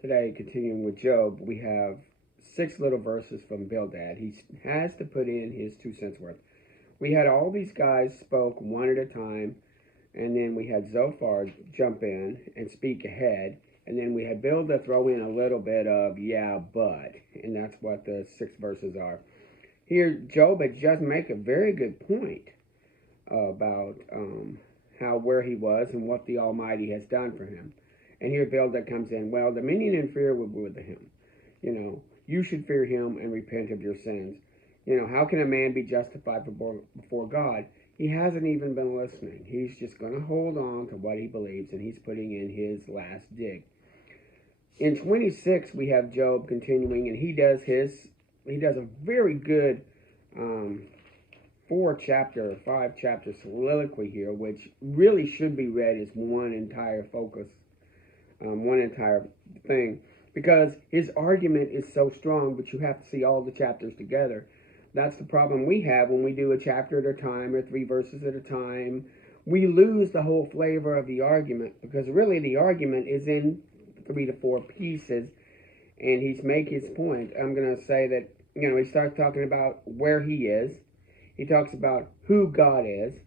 Today, continuing with Job, we have six little verses from Bildad. He has to put in his 2 cents worth. We had all these guys spoke one at a time, and then we had Zophar jump in and speak ahead, and then we had Bildad throw in a little bit of yeah, but, and that's what the six verses are. Here, Job had just make a very good point about how where he was and what the Almighty has done for him. And here Bildad comes in. Well, dominion and fear will be with him. You should fear him and repent of your sins. How can a man be justified before God? He hasn't even been listening. He's just going to hold on to what he believes, and he's putting in his last dig. In 26, we have Job continuing, and he does a very good 5 chapter soliloquy here, which really should be read as one entire focus, one entire thing, because his argument is so strong, but you have to see all the chapters together. That's the problem we have when we do a chapter at a time or 3 verses at a time. We lose the whole flavor of the argument, because really the argument is in 3 to 4 pieces, and he's making his point. I'm going to say that, he starts talking about where he is. He talks about who God is.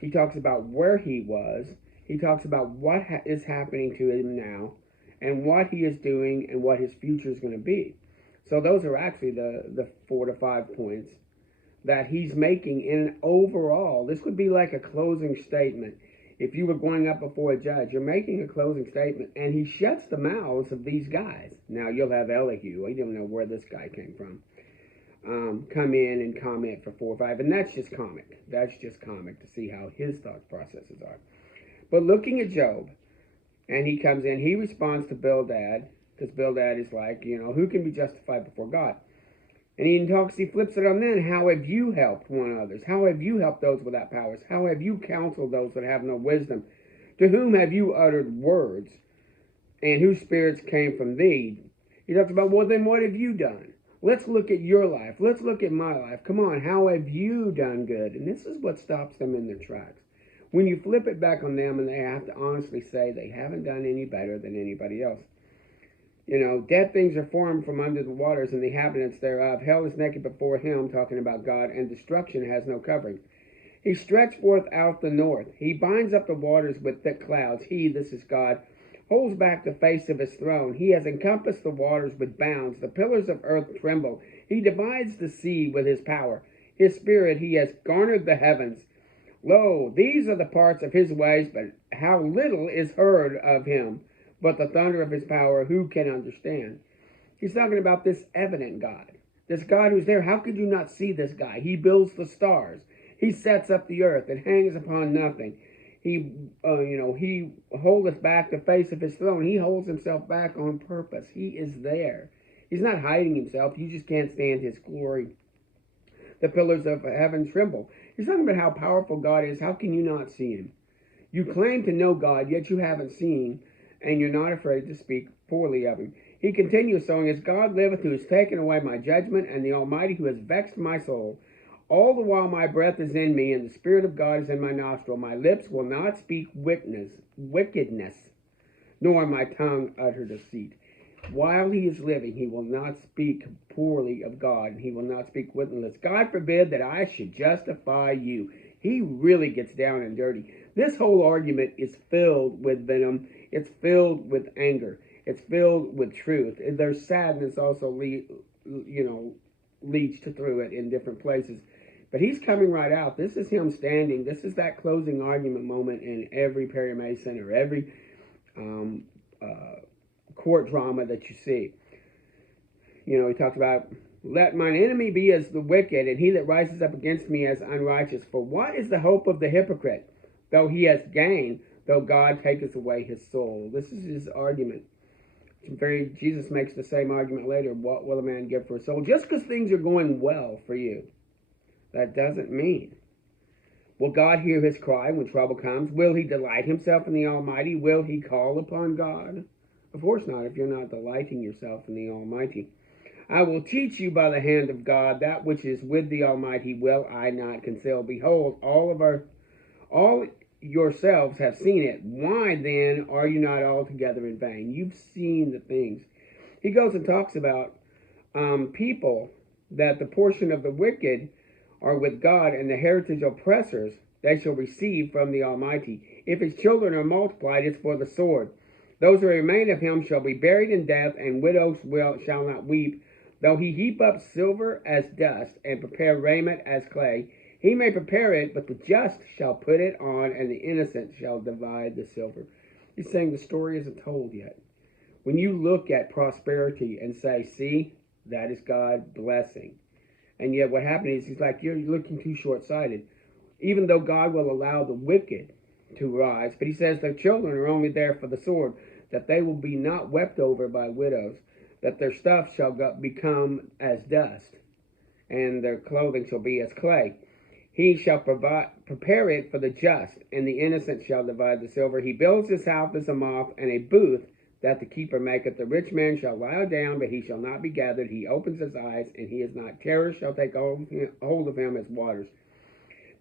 He talks about where he was. He talks about what is happening to him now, and what he is doing, and what his future is going to be. So those are actually the 4 to 5 points that he's making in an overall. This would be like a closing statement. If you were going up before a judge, you're making a closing statement, and he shuts the mouths of these guys. Now, you'll have Elihu. I don't know where this guy came from. Come in and comment for 4 or 5, and that's just comic. That's just comic to see how his thought processes are. But looking at Job, and he comes in, he responds to Bildad, because Bildad is like, who can be justified before God? And he flips it on then. How have you helped one another? How have you helped those without powers? How have you counseled those that have no wisdom? To whom have you uttered words? And whose spirits came from thee? He talks about, well, then what have you done? Let's look at your life. Let's look at my life. Come on, how have you done good? And this is what stops them in their tracks. When you flip it back on them and they have to honestly say they haven't done any better than anybody else. Dead things are formed from under the waters and the inhabitants thereof. Hell is naked before him, talking about God, and destruction has no covering. He stretched forth out the north. He binds up the waters with thick clouds. He, this is God, holds back the face of his throne. He has encompassed the waters with bounds. The pillars of earth tremble. He divides the sea with his power. His spirit, he has garnered the heavens. Lo, these are the parts of his ways, but how little is heard of him. But the thunder of his power, who can understand? He's talking about this evident God. This God who's there. How could you not see this guy? He builds the stars. He sets up the earth. It hangs upon nothing. He holdeth back the face of his throne. He holds himself back on purpose. He is there. He's not hiding himself. You just can't stand his glory. The pillars of heaven tremble. He's talking about how powerful God is. How can you not see him? You claim to know God, yet you haven't seen, and you're not afraid to speak poorly of him. He continues, saying, as God liveth, who has taken away my judgment, and the Almighty, who has vexed my soul. All the while my breath is in me, and the Spirit of God is in my nostril. My lips will not speak wickedness, nor my tongue utter deceit. While he is living, he will not speak poorly of God, and he will not speak wickedness. God forbid that I should justify you. He really gets down and dirty. This whole argument is filled with venom. It's filled with anger. It's filled with truth. And there's sadness also leached through it in different places. But he's coming right out. This is him standing. This is that closing argument moment in every Perry Mason or every court drama that you see. He talks about, let mine enemy be as the wicked, and he that rises up against me as unrighteous. For what is the hope of the hypocrite? Though he has gained, though God taketh away his soul. This is his argument. Jesus makes the same argument later. What will a man give for a soul? Just because things are going well for you, that doesn't mean. Will God hear his cry when trouble comes? Will he delight himself in the Almighty? Will he call upon God? Of course not, if you're not delighting yourself in the Almighty. I will teach you by the hand of God that which is with the Almighty will I not conceal. Behold, all yourselves have seen it. Why then are you not altogether in vain? You've seen the things. he goes and talks about people, that the portion of the wicked are with God, and the heritage of oppressors they shall receive from the Almighty. If his children are multiplied, it's for the sword. Those who remain of him shall be buried in death, and widows shall not weep. Though he heap up silver as dust, and prepare raiment as clay, he may prepare it, but the just shall put it on, and the innocent shall divide the silver. He's saying the story isn't told yet. When you look at prosperity and say, see, that is God blessing. And yet what happened is, he's like, you're looking too short-sighted. Even though God will allow the wicked to rise, but he says their children are only there for the sword, that they will be not wept over by widows, that their stuff shall become as dust, and their clothing shall be as clay. He shall prepare it for the just, and the innocent shall divide the silver. He builds his house as a moth, and a booth that the keeper maketh. The rich man shall lie down, but he shall not be gathered. He opens his eyes, and he is not. Terror shall take hold of him as waters.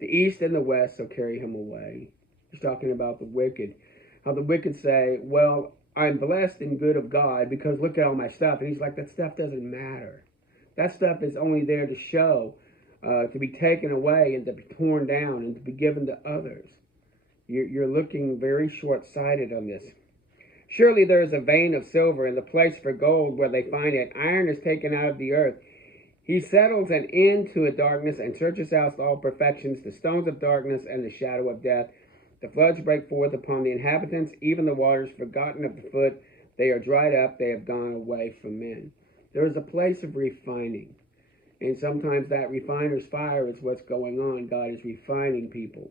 The east and the west shall carry him away. He's talking about the wicked. How the wicked say, well, I'm blessed and good of God because look at all my stuff. And he's like, that stuff doesn't matter. That stuff is only there to show, to be taken away and to be torn down and to be given to others. You're looking very short-sighted on this. Surely there is a vein of silver in the place for gold where they find it. Iron is taken out of the earth. He settles an end to a darkness and searches out all perfections, the stones of darkness and the shadow of death. The floods break forth upon the inhabitants, even the waters forgotten of the foot. They are dried up, they have gone away from men. There is a place of refining. And sometimes that refiner's fire is what's going on. God is refining people.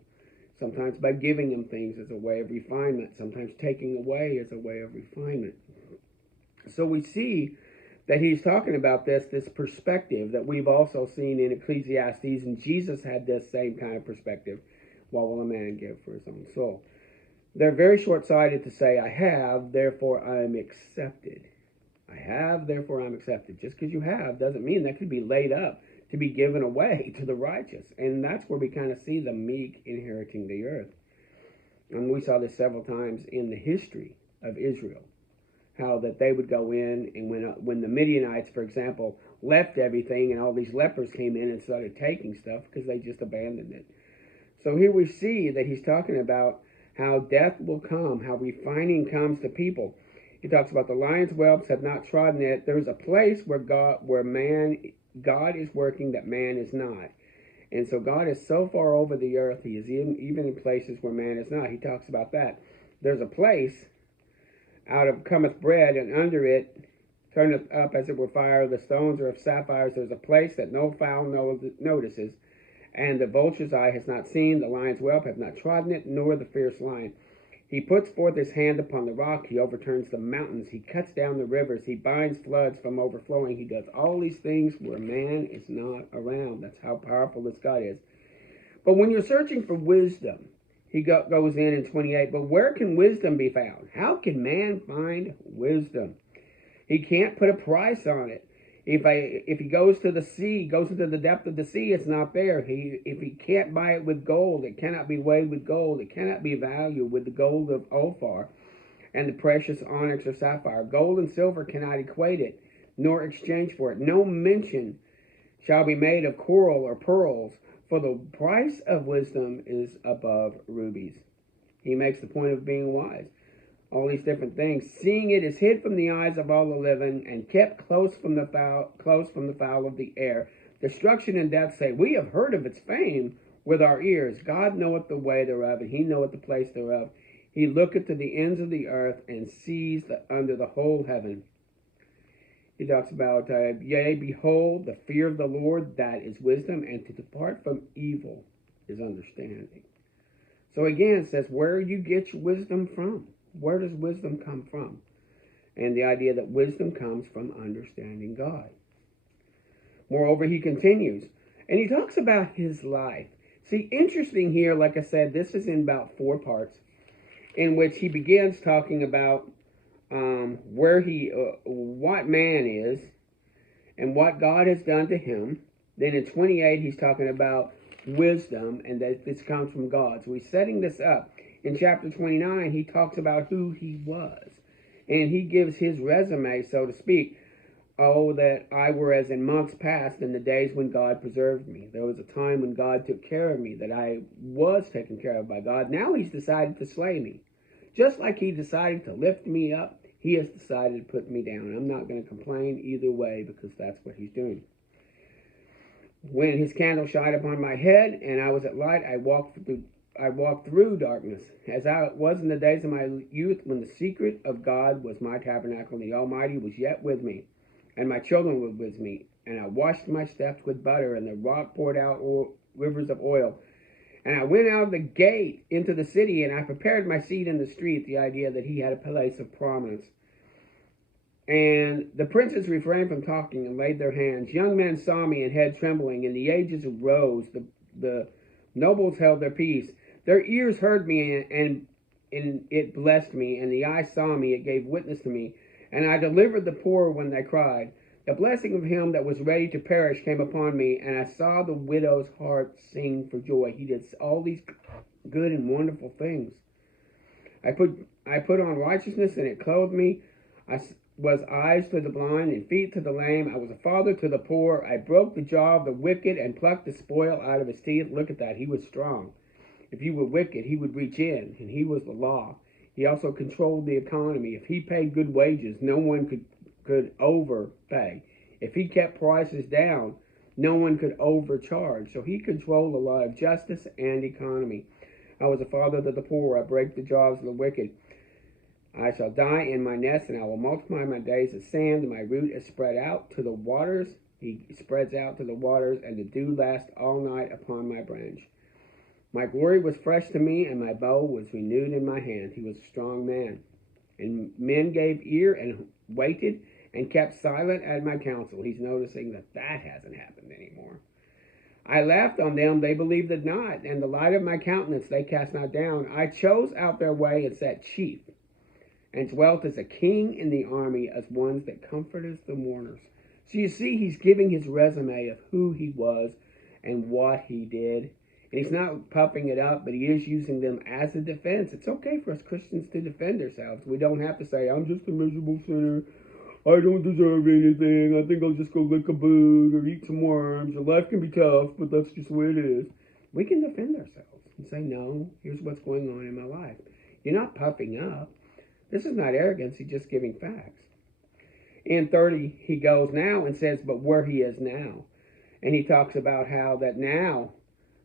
Sometimes by giving them things as a way of refinement. Sometimes taking away as a way of refinement. So we see that he's talking about this perspective that we've also seen in Ecclesiastes, and Jesus had this same kind of perspective. What will a man give for his own soul? They're very short-sighted to say, I have, therefore I'm accepted. I have, therefore I'm accepted. Just because you have doesn't mean that could be laid up to be given away to the righteous. And that's where we kind of see the meek inheriting the earth. And we saw this several times in the history of Israel. How that they would go in, and when the Midianites, for example, left everything, and all these lepers came in and started taking stuff because they just abandoned it. So here we see that he's talking about how death will come, how refining comes to people. He talks about the lion's whelps have not trodden it. There's a place where God is working that man is not. And so God is so far over the earth, he is even in places where man is not. He talks about that. There's a place out of cometh bread, and under it turneth up as it were fire. The stones are of sapphires. There's a place that no fowl notices, and the vulture's eye has not seen, the lion's whelp hath not trodden it, nor the fierce lion. He puts forth his hand upon the rock. He overturns the mountains. He cuts down the rivers. He binds floods from overflowing. He does all these things where man is not around. That's how powerful this God is. But when you're searching for wisdom, he goes in 28, but where can wisdom be found? How can man find wisdom? He can't put a price on it. If he goes to the sea, goes into the depth of the sea, it's not there. If he can't buy it with gold, it cannot be weighed with gold. It cannot be valued with the gold of Ophir and the precious onyx or sapphire. Gold and silver cannot equate it, nor exchange for it. No mention shall be made of coral or pearls, for the price of wisdom is above rubies. He makes the point of being wise. All these different things. Seeing it is hid from the eyes of all the living, and kept close from the fowl of the air. Destruction and death say, we have heard of its fame with our ears. God knoweth the way thereof, and he knoweth the place thereof. He looketh to the ends of the earth, and sees under the whole heaven. He talks about, yea, behold, the fear of the Lord, that is wisdom, and to depart from evil is understanding. So again, it says, where you get your wisdom from? Where does wisdom come from? And the idea that wisdom comes from understanding God. Moreover, he continues, and he talks about his life. See, interesting here, like I said, this is in about 4 parts, in which he begins talking about what man is and what God has done to him. Then in 28, he's talking about wisdom and that this comes from God. So he's setting this up. In chapter 29, he talks about who he was. And he gives his resume, so to speak. Oh, that I were as in months past in the days when God preserved me. There was a time when God took care of me, that I was taken care of by God. Now he's decided to slay me. Just like he decided to lift me up, he has decided to put me down. I'm not going to complain either way because that's what he's doing. When his candle shined upon my head and I was at light, I walked through darkness, as I was in the days of my youth, when the secret of God was my tabernacle, and the Almighty was yet with me, and my children were with me. And I washed my steps with butter, and the rock poured out rivers of oil. And I went out of the gate into the city, and I prepared my seat in the street, the idea that he had a place of prominence. And the princes refrained from talking and laid their hands. Young men saw me and had trembling, and the ages arose. The nobles held their peace. Their ears heard me, and it blessed me, and the eyes saw me, it gave witness to me. And I delivered the poor when they cried. The blessing of him that was ready to perish came upon me, and I saw the widow's heart sing for joy. He did all these good and wonderful things. I put on righteousness, and it clothed me. I was eyes to the blind and feet to the lame. I was a father to the poor. I broke the jaw of the wicked and plucked the spoil out of his teeth. Look at that. He was strong. If you were wicked, he would reach in, and he was the law. He also controlled the economy. If he paid good wages, no one could overpay. If he kept prices down, no one could overcharge. So he controlled a lot of justice and economy. I was a father to the poor. I break the jaws of the wicked. I shall die in my nest, and I will multiply my days as sand. My root is spread out to the waters. He spreads out to the waters, and the dew lasts all night upon my branch. My glory was fresh to me, and my bow was renewed in my hand. He was a strong man. And men gave ear and waited and kept silent at my counsel. He's noticing that hasn't happened anymore. I laughed on them, they believed it not, and the light of my countenance they cast not down. I chose out their way and sat chief, and dwelt as a king in the army, as ones that comforteth the mourners. So you see, he's giving his resume of who he was and what he did. And he's not puffing it up, but he is using them as a defense. It's okay for us Christians to defend ourselves. We don't have to say, I'm just a miserable sinner. I don't deserve anything. I think I'll just go lick a boot or eat some worms. Or life can be tough, but that's just the way it is. We can defend ourselves and say, no, here's what's going on in my life. You're not puffing up. This is not arrogance. He's just giving facts. In 30, he goes now and says, but where he is now. And he talks about how that now,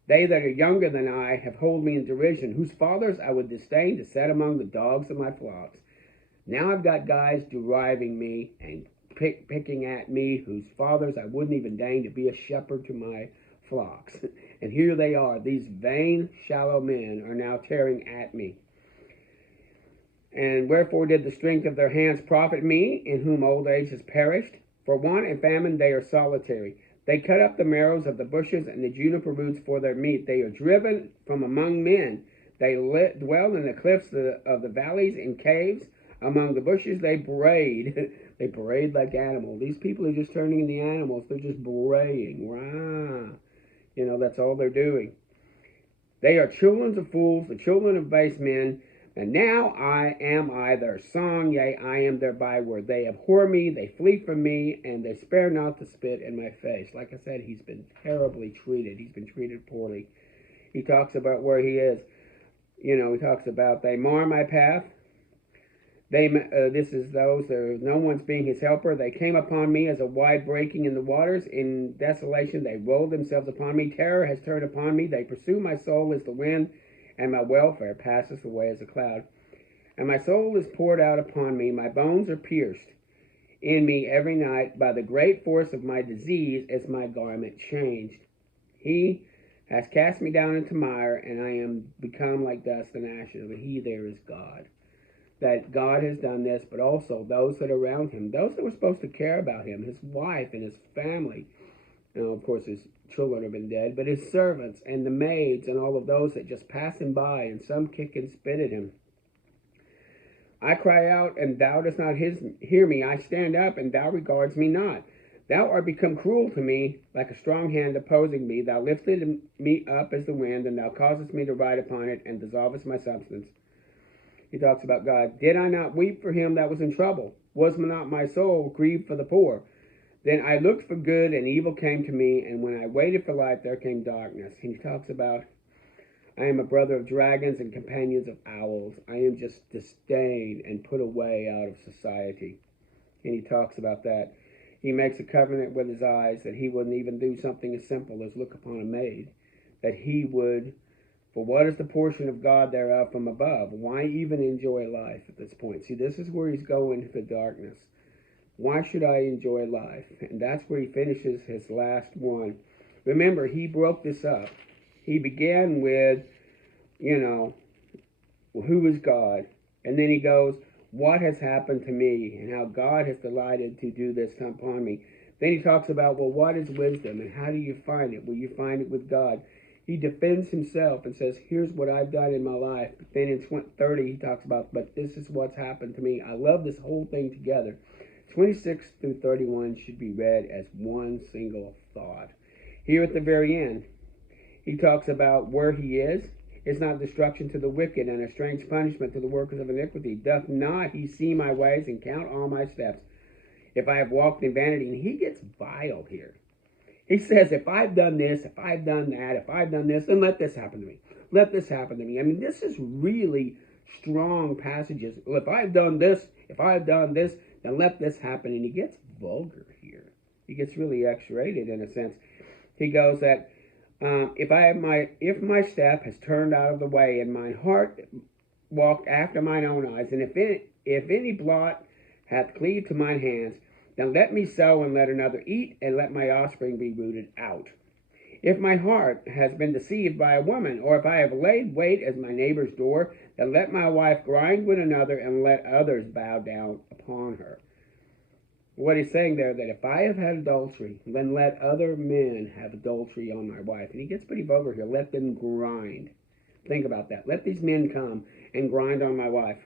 they that are younger than I have hold me in derision, whose fathers I would disdain to set among the dogs of my flocks. Now I've got guys deriving me and picking at me, whose fathers I wouldn't even deign to be a shepherd to my flocks. And here they are. These vain, shallow men are now tearing at me. And wherefore did the strength of their hands profit me, in whom old age has perished? For want and famine they are solitary. They cut up the marrows of the bushes and the juniper roots for their meat. They are driven from among men. They dwell in the cliffs of the valleys, in caves. Among the bushes they braid. They braid like animals. These people are just turning into animals. They're just braying. Rah. You know, that's all they're doing. They are children of fools, the children of base men. And now am I their song, yea, I am their byword. They abhor me, they flee from me, and they spare not to spit in my face. Like I said, he's been terribly treated. He's been treated poorly. He talks about where he is. You know, he talks about they mar my path. This is those, no one's being his helper. They came upon me as a wide breaking in the waters. In desolation, they rolled themselves upon me. Terror has turned upon me. They pursue my soul as the wind, and my welfare passeth away as a cloud. And my soul is poured out upon me. My bones are pierced in me every night. By the great force of my disease is my garment changed. He has cast me down into mire, and I am become like dust and ashes. But he there is God. That God has done this, but also those that are around him, those that were supposed to care about him, his wife and his family. Now, of course, his children have been dead, but his servants and the maids and all of those that just pass him by, and some kick and spit at him. I cry out, and thou dost not hear me. I stand up, and thou regardest me not. Thou art become cruel to me, like a strong hand opposing me. Thou liftest me up as the wind, and thou causest me to ride upon it, and dissolvest my substance. He talks about God. Did I not weep for him that was in trouble? Was not my soul grieved for the poor? Then I looked for good, and evil came to me, and when I waited for light, there came darkness. And he talks about, I am a brother of dragons and companions of owls. I am just disdained and put away out of society. And he talks about that. He makes a covenant with his eyes that he wouldn't even do something as simple as look upon a maid. That he would, for what is the portion of God thereof from above? Why even enjoy life at this point? See, this is where he's going to darkness. Why should I enjoy life? And that's where he finishes his last one. Remember, he broke this up. He began with, who is God? And then he goes, what has happened to me and how God has delighted to do this upon me. Then he talks about, well, what is wisdom and how do you find it? Well, you find it with God. He defends himself and says, here's what I've done in my life. But then in 30, he talks about, but this is what's happened to me. I love this whole thing together. 26 through 31 should be read as one single thought. Here at the very end, he talks about where he is. Is not destruction to the wicked, and a strange punishment to the workers of iniquity. Doth not he see my ways and count all my steps? If I have walked in vanity, and he gets vile here. He says, if I've done this, if I've done that, if I've done this, then let this happen to me. Let this happen to me. I mean, this is really strong passages. Well, if I've done this, then let this happen. And he gets vulgar here. He gets really X-rated in a sense. He goes that, if my step has turned out of the way, and my heart walked after mine own eyes, and if any blot hath cleaved to mine hands, then let me sow and let another eat, and let my offspring be rooted out. If my heart has been deceived by a woman, or if I have laid wait as my neighbor's door, then let my wife grind with another, and let others bow down upon her. What he's saying there, that if I have had adultery, then let other men have adultery on my wife. And he gets pretty vulgar here. Let them grind. Think about that. Let these men come and grind on my wife.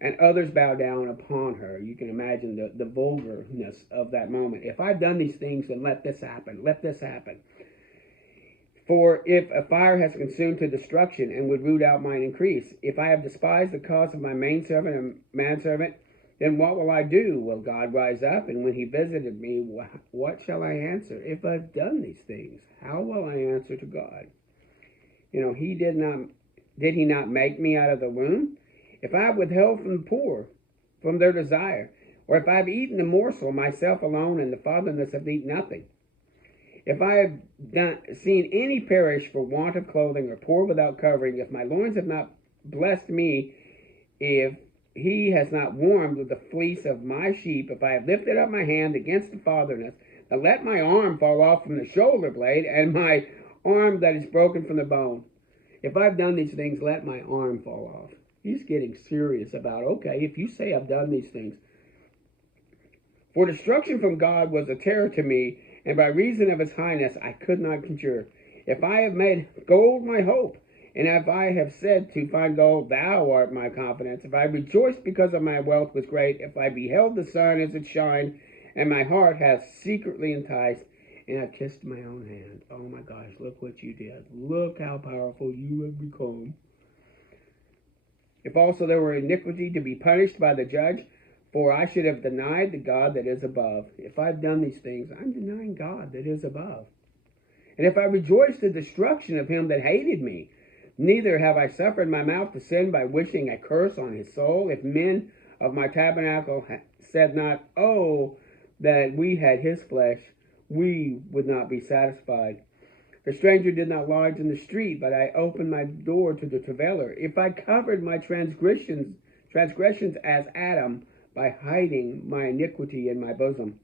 And others bow down upon her. You can imagine the vulgarness of that moment. If I've done these things, then let this happen. Let this happen. For if a fire has consumed to destruction and would root out mine increase, if I have despised the cause of my maidservant and manservant, then what will I do? Will God rise up? And when he visited me, what shall I answer? If I've done these things, how will I answer to God? Did he not make me out of the womb? If I have withheld from the poor, from their desire, or if I have eaten a morsel myself alone, and the fatherless have eaten nothing, if I have seen any perish for want of clothing, or poor without covering, if my loins have not blessed me, if he has not warmed with the fleece of my sheep, if I have lifted up my hand against the fatherless, then let my arm fall off from the shoulder blade, and my arm that is broken from the bone. If I've done these things, let my arm fall off. He's getting serious about, okay, if you say I've done these things. For destruction from God was a terror to me, and by reason of his highness I could not conjure. If I have made gold my hope, and if I have said to find gold, thou art my confidence, if I rejoiced because of my wealth was great, if I beheld the sun as it shined, and my heart hath secretly enticed, and I've kissed my own hand. Oh my gosh, look what you did. Look how powerful you have become. If also there were iniquity to be punished by the judge, for I should have denied the God that is above. If I've done these things, I'm denying God that is above. And if I rejoiced the destruction of him that hated me, neither have I suffered my mouth to sin by wishing a curse on his soul. If men of my tabernacle said not, oh, that we had his flesh, we would not be satisfied. The stranger did not lodge in the street, but I opened my door to the travailer. If I covered my transgressions as Adam, by hiding my iniquity in my bosom.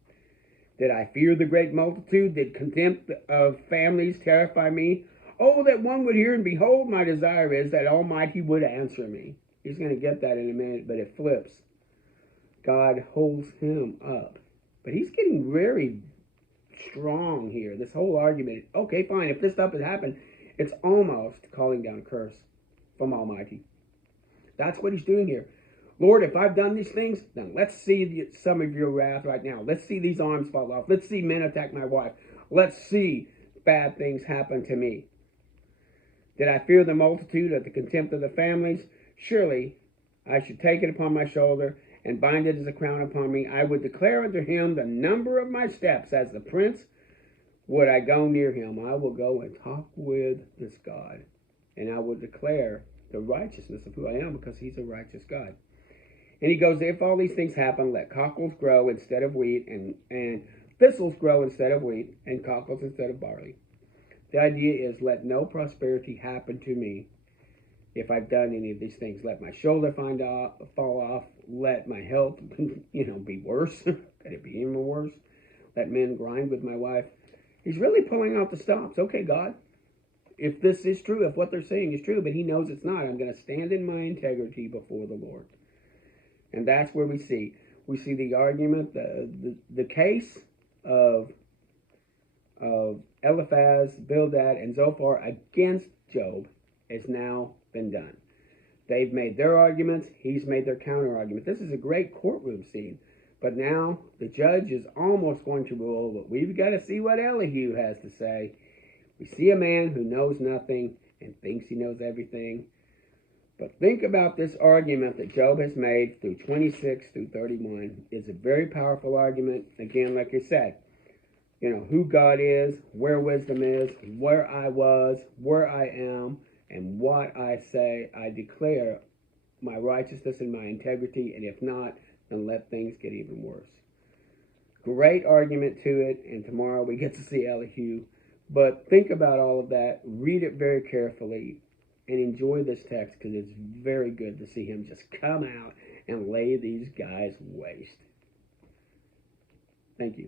Did I fear the great multitude? Did contempt of families terrify me? Oh, that one would hear, and behold, my desire is that Almighty would answer me. He's going to get that in a minute, but it flips. God holds him up. But he's getting very strong here. This whole argument, okay, fine, if this stuff has happened, it's almost calling down a curse from Almighty. That's what he's doing here. Lord, if I've done these things, then let's see some of your wrath right now. Let's see these arms fall off. Let's see men attack my wife. Let's see bad things happen to me. Did I fear the multitude of the contempt of the families? Surely I should take it upon my shoulder and bind it as a crown upon me. I would declare unto him the number of my steps. As the prince would I go near him. I will go and talk with this God, and I will declare the righteousness of who I am, because he's a righteous God. And he goes, if all these things happen, let cockles grow instead of wheat, and thistles grow instead of wheat, and cockles instead of barley. The idea is, let no prosperity happen to me if I've done any of these things. Let my shoulder fall off. Let my health, be worse. Let it be even worse. Let men grind with my wife. He's really pulling out the stops. Okay, God, if this is true, if what they're saying is true, but he knows it's not, I'm going to stand in my integrity before the Lord. And that's where we see the argument, the case of Eliphaz, Bildad, and Zophar against Job has now been done. They've made their arguments. He's made their counter argument. This is a great courtroom scene. But now the judge is almost going to rule, but we've got to see what Elihu has to say. We see a man who knows nothing and thinks he knows everything. But think about this argument that Job has made through 26 through 31. It's a very powerful argument. Again, like I said, who God is, where wisdom is, where I was, where I am, and what I say. I declare my righteousness and my integrity, and if not, then let things get even worse. Great argument to it, and tomorrow we get to see Elihu. But think about all of that, read it very carefully, and enjoy this text, because it's very good to see him just come out and lay these guys waste. Thank you.